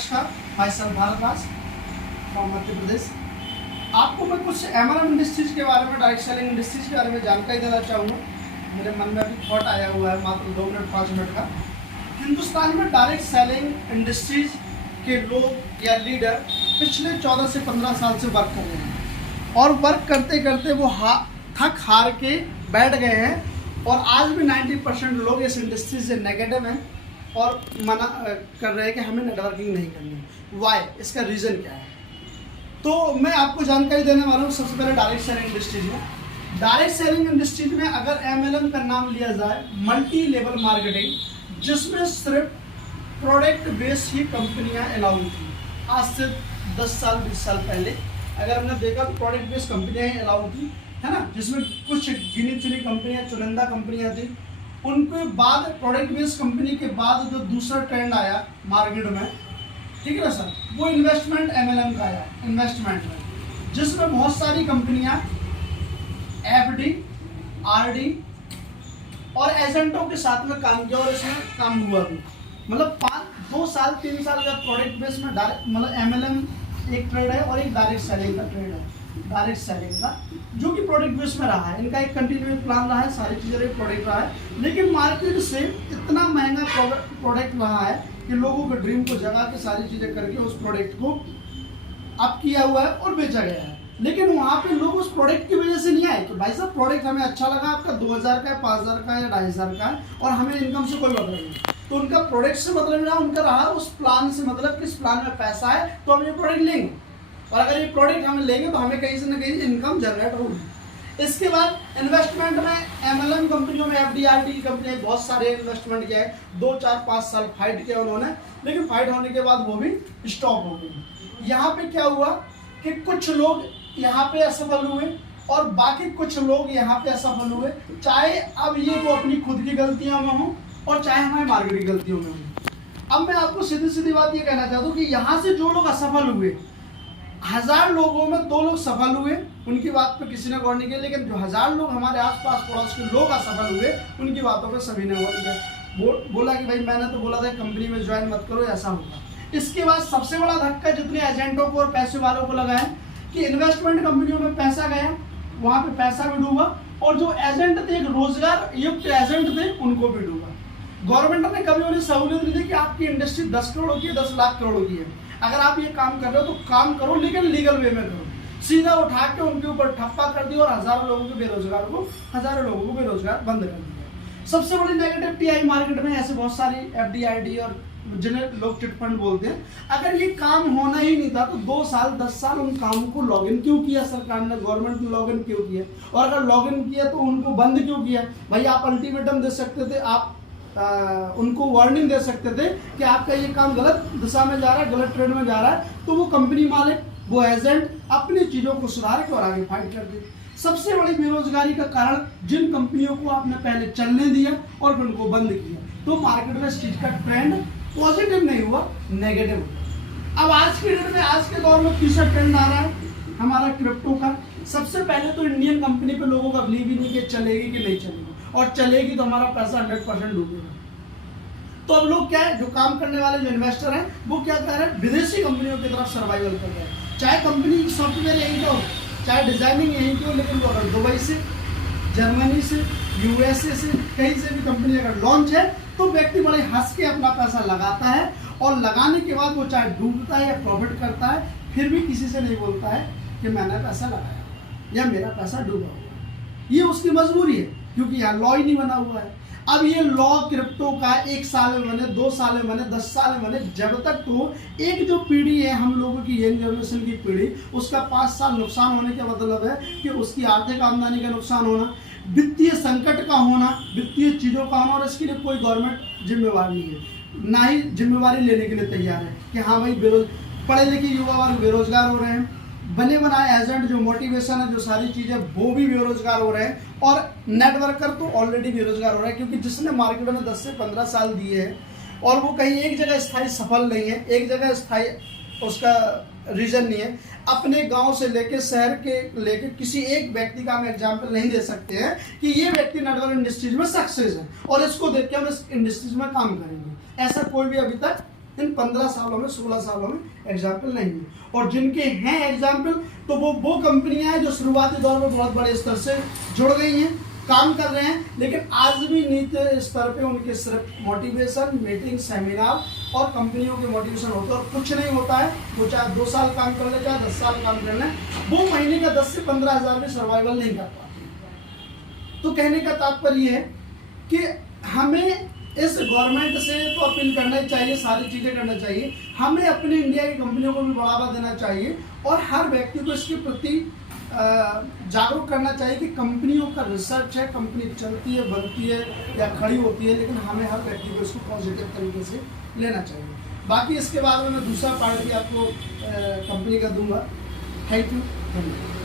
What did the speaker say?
नमस्कार, भाई साहब भारद्वाज फ्रॉम मध्य प्रदेश। आपको मैं कुछ एमएलएम इंडस्ट्रीज के बारे में, डायरेक्ट सेलिंग इंडस्ट्रीज के बारे में जानकारी देना चाहूँगा। मेरे मन में अभी थॉट आया हुआ है मात्र 2 मिनट 5 मिनट का। हिंदुस्तान में डायरेक्ट सेलिंग इंडस्ट्रीज के लोग या लीडर पिछले 14 से 15 साल से वर्क कर रहे हैं और वर्क करते करते वो थक हार के बैठ गए हैं और आज भी 90% लोग इस इंडस्ट्री से नेगेटिव हैं और मना कर रहे हैं कि हमें नेटवर्किंग नहीं करनी है। वाई, इसका रीज़न क्या है? तो मैं आपको जानकारी देने वाला हूँ। सबसे पहले डायरेक्ट सेलिंग इंडस्ट्रीज में, डायरेक्ट सेलिंग इंडस्ट्रीज में अगर एमएलएम का नाम लिया जाए, मल्टी लेवल मार्केटिंग, जिसमें सिर्फ प्रोडक्ट बेस्ड ही कंपनियां अलाउ थी। आज से 10 साल 20 साल पहले अगर हमने देखा तो प्रोडक्ट बेस्ड कंपनियां ही अलाउ थी, है ना, जिसमें कुछ गिनी चुनी कंपनियां, चुनिंदा कंपनियां थी। उनके बाद प्रोडक्ट बेस्ड कंपनी के बाद जो दूसरा ट्रेंड आया मार्केट में, ठीक है ना सर, वो इन्वेस्टमेंट एमएलएम का आया, इन्वेस्टमेंट में, जिसमें बहुत सारी कंपनियां एफडी, आरडी और एजेंटों के साथ में काम किया और इसमें काम हुआ भी। मतलब 2 साल 3 साल का प्रोडक्ट बेस में डायरेक्ट, मतलब एमएलएम एक ट्रेड है और एक डायरेक्ट सेलिंग का ट्रेड है। डायरेक्ट सेलिंग का जो कि प्रोडक्ट बेस में रहा है, इनका एक कंटिन्यूस प्लान रहा है, सारी चीज़ें प्रोडक्ट रहा है, लेकिन मार्केट से इतना महंगा प्रोडक्ट रहा है कि लोगों के ड्रीम को जगा के सारी चीज़ें करके उस प्रोडक्ट को अप किया हुआ है और बेचा गया है। लेकिन वहाँ पे लोग उस प्रोडक्ट की वजह से नहीं आए कि भाई साहब प्रोडक्ट हमें अच्छा लगा, आपका 2000 का है, 5000 का है या 2500 का है और हमें इनकम से कोई मतलब नहीं। तो उनका प्रोडक्ट से मतलब रहा, उनका रहा उस प्लान से मतलब कि इस प्लान में पैसा है तो हम ये प्रोडक्ट लेंगे और अगर ये प्रोडक्ट हम लेंगे तो हमें कहीं से ना कहीं इनकम जनरेट होगी। इसके बाद इन्वेस्टमेंट में एमएलएम कंपनियों में एफडीआरडी की कंपनी बहुत सारे इन्वेस्टमेंट किया है, 2 4 5 साल फाइट किया उन्होंने, लेकिन फाइट होने के बाद वो भी स्टॉप हो गई। यहाँ पे क्या हुआ कि कुछ लोग यहाँ पे असफल हुए और बाकी कुछ लोग यहाँ पे असफल हुए, चाहे अब ये वो अपनी खुद की गलतियों में हो और चाहे हमारे मार्केट की गलतियों में हो। अब मैं आपको सीधी सीधी बात ये कहना चाहता हूँ कि यहाँ से जो लोग असफल हुए, 1000 लोगों में 2 लोग सफल हुए, उनकी बात पे किसी ने गौर नहीं किया, लेकिन जो 1000 लोग हमारे आसपास पड़ोस के लोग असफल हुए, उनकी बातों पे सभी ने गौर किया। बोला कि भाई मैंने तो बोला था कंपनी में ज्वाइन मत करो, ऐसा होगा। इसके बाद सबसे बड़ा धक्का जितने एजेंटों को और पैसे वालों को लगा है कि इन्वेस्टमेंट कंपनियों में पैसा गया, वहाँ पे पैसा भी डूबा और जो एजेंट थे, एक रोजगार युक्त एजेंट थे, उनको भी डूबा। गवर्नमेंट ने कभी उन्हें सहूलियत नहीं दी कि आपकी इंडस्ट्री 10 करोड़ की है, 10 लाख करोड़ की है, अगर आप ये काम कर रहे हो तो काम करो, लेकिन लीगल वे में करो। सीधा उठा के उनके ऊपर ठप्पा कर दिया और हजारों लोगों को बेरोजगार बंद कर दिया। सबसे बड़ी नेगेटिव टीआई मार्केट में ऐसे बहुत सारी एफडीआईडी और जिन्हें लोग चिट फंड बोलते हैं, अगर ये काम होना ही नहीं था तो 2 साल 10 साल उन कामों को लॉगिन क्यों किया सरकार ने, गवर्नमेंट ने लॉगिन क्यों किया, और अगर लॉगिन किया तो उनको बंद क्यों किया? भाई आप अल्टीमेटम दे सकते थे, आप उनको वार्निंग दे सकते थे कि आपका ये काम गलत दिशा में जा रहा है, गलत ट्रेंड में जा रहा है, तो वो कंपनी मालिक, वो एजेंट अपनी चीज़ों को सुधार के और आगे फाइट कर दे। सबसे बड़ी बेरोजगारी का कारण, जिन कंपनियों को आपने पहले चलने दिया और फिर उनको बंद किया, तो मार्केट में इस चीज़ का ट्रेंड पॉजिटिव नहीं हुआ, नेगेटिव हुआ। अब आज के डेट में, आज के दौर में तीसरा ट्रेंड आ रहा है हमारा क्रिप्टो का। सबसे पहले तो इंडियन कंपनी पे लोगों का बिलीव ही नहीं कि चलेगी कि नहीं चलेगी, और चलेगी तो हमारा पैसा 100% डूबेगा। तो अब लोग क्या है, जो काम करने वाले जो इन्वेस्टर हैं, वो क्या कर रहे हैं, विदेशी कंपनियों की तरफ सर्वाइवल कर रहे हैं। चाहे कंपनी सॉफ्टवेयर यहीं का हो, चाहे डिजाइनिंग यहीं की हो, लेकिन वो अगर दुबई से, जर्मनी से, यूएसए से, कहीं से भी कंपनी अगर लॉन्च है तो व्यक्ति बड़े हंस के अपना पैसा लगाता है और लगाने के बाद वो चाहे डूबता है या प्रॉफिट करता है, फिर भी किसी से नहीं बोलता है कि मैंने पैसा लगाया या मेरा पैसा डूबा हुआ। ये उसकी मजबूरी है, क्योंकि यहाँ लॉ ही नहीं बना हुआ है। अब ये लॉ क्रिप्टो का 1 साल में बने, 2 साल में बने, 10 साल में बने, जब तक तो एक जो पीढ़ी है हम लोगों की, यंग जनरेशन की पीढ़ी, उसका 5 साल नुकसान होने का मतलब है कि उसकी आर्थिक आमदनी का नुकसान होना, वित्तीय संकट का होना, वित्तीय चीज़ों का होना, और इसके लिए कोई गवर्नमेंट जिम्मेवार नहीं है, ना ही जिम्मेवारी लेने के लिए तैयार है कि हाँ भाई पढ़े लिखे युवा वर्ग बेरोजगार हो रहे हैं, बने बनाए एजेंट जो मोटिवेशन है, जो सारी चीज़ें, वो भी बेरोजगार हो रहे हैं, और नेटवर्कर तो ऑलरेडी बेरोजगार हो रहा है, क्योंकि जिसने मार्केट में 10 से 15 साल दिए हैं और वो कहीं एक जगह स्थायी सफल नहीं है, एक जगह स्थायी उसका रीजन नहीं है। अपने गांव से लेके शहर के लेके किसी एक व्यक्ति का हम एग्जांपल नहीं दे सकते हैं कि ये व्यक्ति नेटवर्क इंडस्ट्रीज में सक्सेस है और इसको देख के हम इस इंडस्ट्रीज में काम करेंगे, ऐसा कोई भी अभी तक इन 15 सालों में 16 सालों में एग्जाम्पल नहीं है। और जिनके हैं एग्जाम्पल तो वो कंपनियां हैं जो शुरुआती दौर में बहुत बड़े स्तर से जुड़ गई हैं, काम कर रहे हैं, लेकिन आज भी नीति स्तर पे उनके सिर्फ मोटिवेशन मीटिंग सेमिनार और कंपनियों के मोटिवेशन होते हैं और कुछ नहीं होता है। वो चाहे 2 साल काम कर ले चाहे 10 साल काम कर ले, वो महीने का 10 से 15 हज़ार में सर्वाइवल नहीं कर पाते। तो कहने का तात्पर्य है कि हमें इस गवर्नमेंट से तो अपील करना ही चाहिए, सारी चीज़ें करना चाहिए, हमें अपनी इंडिया की कंपनियों को भी बढ़ावा देना चाहिए और हर व्यक्ति को इसके प्रति जागरूक करना चाहिए कि कंपनियों का रिसर्च है, कंपनी चलती है, बनती है या खड़ी होती है, लेकिन हमें हर व्यक्ति को इसको पॉजिटिव तरीके से लेना चाहिए। बाकी इसके बाद में मैं दूसरा पार्ट भी आपको कंपनी का दूंगा। Thank you.